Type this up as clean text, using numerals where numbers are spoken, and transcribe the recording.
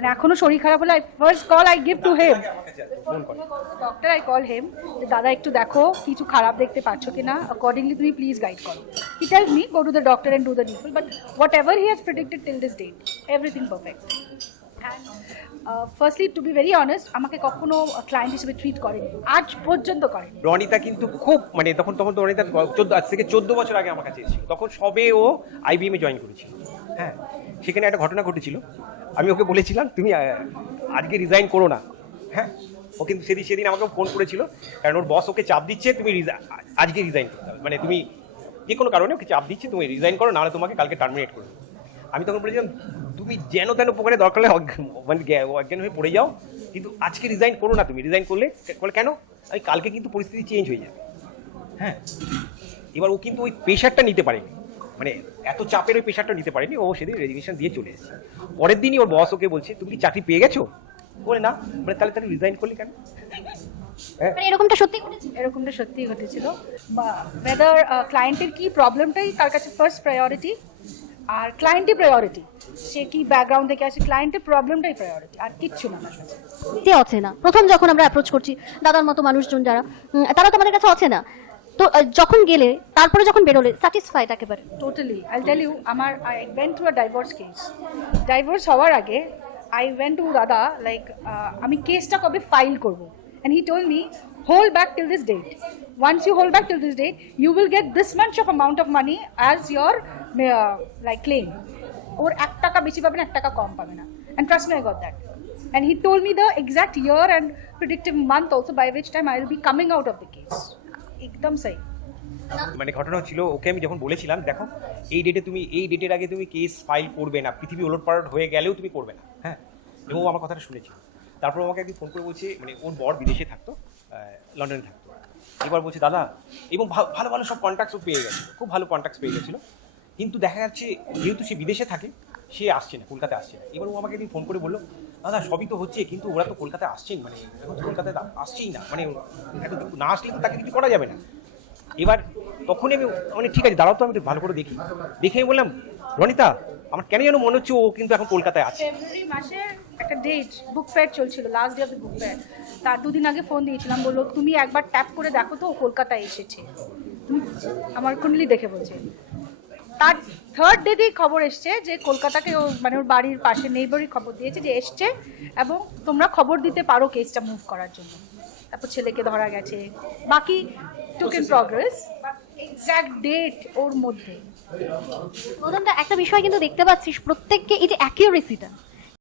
মানে এখনো শরীর খারাপ হলে first call I give to him doctor, I call him, দাদা একটু দেখো কিছু খারাপ দেখতে পাচ্ছ কিনা, অ্যাকর্ডিংলি তুমি প্লিজ গাইড করো। He tells me go to the doctor and do the needful, but whatever he has predicted till this date everything perfect. Firstly to be very honest, আমাকে কখনো ক্লায়েন্ট হিসেবে treat করেনি, আজ পর্যন্ত করেনি। রনিতা কিন্তু খুব মানে তখন তো রনিতা আজ থেকে 14 বছর আগে আমার কাছে এসেছিল, তখন সবে ও IBM এ জয়েন করেছিল। হ্যাঁ, সেখানে একটা ঘটনা ঘটেছিল, আমি ওকে বলেছিলাম তুমি আজকে রিজাইন করো না। হ্যাঁ, ও কিন্তু সেদিন আমাকে ফোন করেছিল, কারণ ওর বস ওকে চাপ দিচ্ছে তুমি আজকে রিজাইন করতে হবে, মানে তুমি যে কোনো কারণে ওকে চাপ দিচ্ছে তুমি রিজাইন করো, নাহলে তোমাকে কালকে টার্মিনেট করবে। আমি তখন বলেছিলাম তুমি যেন তেন প্রকারে দরকার হলে মানে অজ্ঞান হয়ে পড়ে যাও, কিন্তু আজকে রিজাইন করো না। তুমি রিজাইন করলে কেন, আমি কালকে কিন্তু পরিস্থিতি চেঞ্জ হয়ে যাবে। হ্যাঁ, এবার ও কিন্তু ওই প্রেশারটা নিতে পারেনি, মানে এত চাপের ওই প্রেশারটা নিতে পারেনি। ও সেদিন রেজিগনেশন দিয়ে চলে এসেছে। পরের দিনই ওর বস ওকে বলছে তুমি কি চাকরি পেয়ে গেছো? বলে না। বলে তাহলে রিজাইন করলি কেন? এরকমটা সত্যিই ঘটেছিল। ওয়েদার ক্লায়েন্টের কি প্রবলেমটাই তার কাছে ফার্স্ট প্রায়োরিটি, আর ক্লায়েন্টই প্রায়োরিটি। সে কি ব্যাকগ্রাউন্ড থেকে আসে, ক্লায়েন্টের প্রবলেমটাই প্রায়োরিটি, আর কিচ্ছু না। যে অচেনা, প্রথম যখন আমরা অ্যাপ্রোচ করছি দাদার মতো মানুষজন যারা, তারা তো আমাদের কাছে অচেনা, তো যখন গেলে তারপরে যখন বেরোলে স্যাটিসফাইড একেবারে? Totally, I tell you, I went through a divorce case. Divorce হওয়ার আগে আই ওয়েন্ট টু দাদা, লাইক আমি কেসটা কবে ফাইল করবো, and he told me hold back till this date. Once you hold back till this date, you will get this much of amount of money as your like claim. Or 1 টাকা বেশি পাবে না, 1 টাকা কম পাবে না। And trust me, I got that. And he told me the exact year and predictive month also by which time I will be coming out of the case. একদম সহি। মানে ঘটনা ছিল, ওকে আমি যখন বলেছিলাম দেখো এই ডেটের আগে তুমি কেস ফাইল করবে না, পৃথিবী ওলটপালট হয়ে গেলেও তুমি করবে না। হ্যাঁ, এবং ও আমার কথাটা শুনেছিল। তারপর আমাকে একদিন ফোন করে বলছে, মানে ওর বর বিদেশে থাকতো, লন্ডনে থাকতো। এবার বলছে দাদা, এবং ভালো ভালো সব কন্ট্যাক্টসও পেয়ে গেছিলো, খুব ভালো কন্ট্যাক্টস পেয়ে গেছিলো, কিন্তু দেখা যাচ্ছে যেহেতু সে বিদেশে থাকে সে আসছে না, কলকাতায় আসছে না। এবার ও আমাকে একদিন ফোন করে বললো দাদা সবই তো হচ্ছে, কিন্তু ওরা তো কলকাতায় আসছেন, মানে এখন তো কলকাতায় আসছেই না, মানে এখন না আসলে তো তাকে কিছু করা যাবে না। এবার তখনই আমি মানে ঠিক আছে দাঁড়াও তো, আমি ভালো করে দেখে আমি বললাম রনিতা আমার কেন যেন মনে হচ্ছে ও কিন্তু এখন কলকাতায় আছে। ফেব্রুয়ারি মাসে একটা ডেট বুক ফেয়ার চলছিল, last day of the book fair. তার 2 দিন আগে ফোন দিয়েছিলাম, বললো তুমি একবার ট্যাপ করে দেখো তো ও কলকাতায় এসেছে। তুমি আমার কুণ্ডলি দেখে বলছে। তার থার্ড ডে দিয়ে খবর এসছে যে কলকাতাকে ও মানে ওর বাড়ির পাশে নেইবারই খবর দিয়েছে যে এসছে, এবং তোমরা খবর দিতে পারো কেসটা মুভ করার জন্য। তারপর ছেলেকে ধরা গেছে, বাকি টুক ইন প্রগ্রেস, এক্স্যাক্ট ডেট ওর মধ্যে। একটা বিষয় কিন্তু দেখতে পাচ্ছিস প্রত্যেককে, এই যে অ্যাকিউরেসিটা,